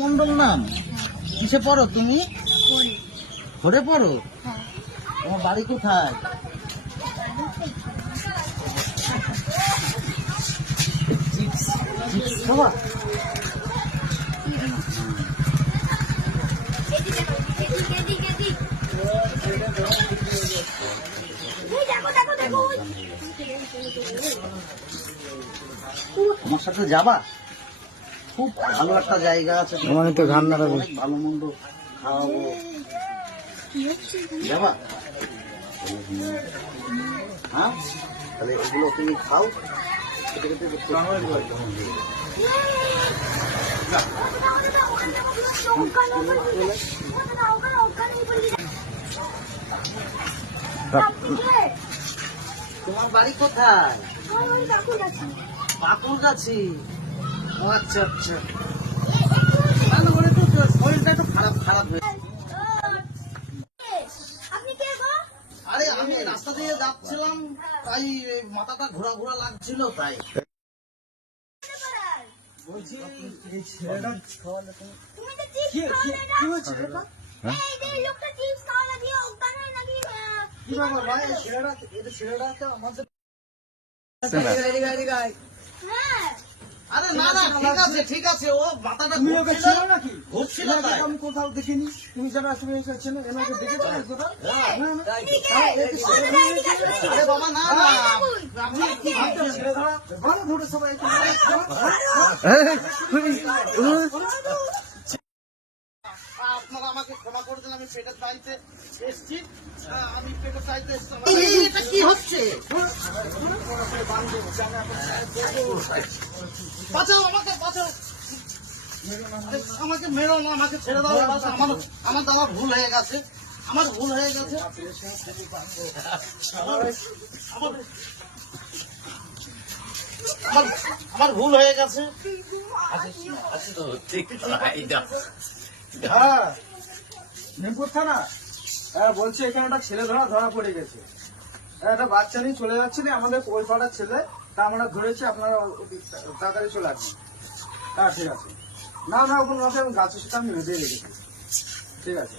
মন্ডল নাম? কিসে পড়ো তুমি? ঘরে পড়ো? তোমার বাড়ি কোথায়? আমার সাথে যাবা? খুব ভালো একটা জায়গা আছে, অনেক ভালো মন্দ খাওয়াবো, যাবা? হ্যাঁ, তাহলে এগুলো তুমি খাও। তোমার বাড়ি কোথায়? বাকুরগাছি। ও আচ্ছা আচ্ছা, শরীরটা একটু খারাপ খারাপ হয়েছে। আরে আমি রাস্তা দিয়ে যাচ্ছিলাম, তাই মাথাটা ঘোরা ঘোরা লাগছিল, তাই বলছি এই ছেলেটা ছেলেটা আমাদের। আরে না না, ঠিক আছে ঠিক আছে, ও মাথাটা ঘুরছিল নাকি? আমি কোথাও দেখিনি। তুমি যারা আসলে এনাকে দেখেছো? আরে বাবা না না, আপনি কি ভাবছেন? ছেড়ে ধরা ভালো ধরে সবাই। আপনারা আমাকে ক্ষমা করে দেন, আমি পেটের চাইতে এসছি, আমি পেটের চাইতে এসছি। এটা কি হচ্ছে? বাঁচাও আমাকে, বাঁচাও আমাকে, মেরো না, আমাকে ছেড়ে দাও। আমার দাদা ভুল হয়ে গেছে, আমার ভুল হয়ে গেছে, আমার ভুল হয়ে গেছে। হ্যাঁ, মেমপুর থানা। হ্যাঁ বলছি, এখানে একটা ছেলে ধরা পড়ে গেছে। একটা বাচ্চা নিয়ে চলে যাচ্ছে, আমাদের ওই পাড়ার ছেলে, তা আমরা ধরেছি। আপনারা তাড়াতাড়ি চলে আসবেন। হ্যাঁ ঠিক আছে। না না, কোনো গাছের সাথে আমি বেঁধে রেখেছি। ঠিক আছে।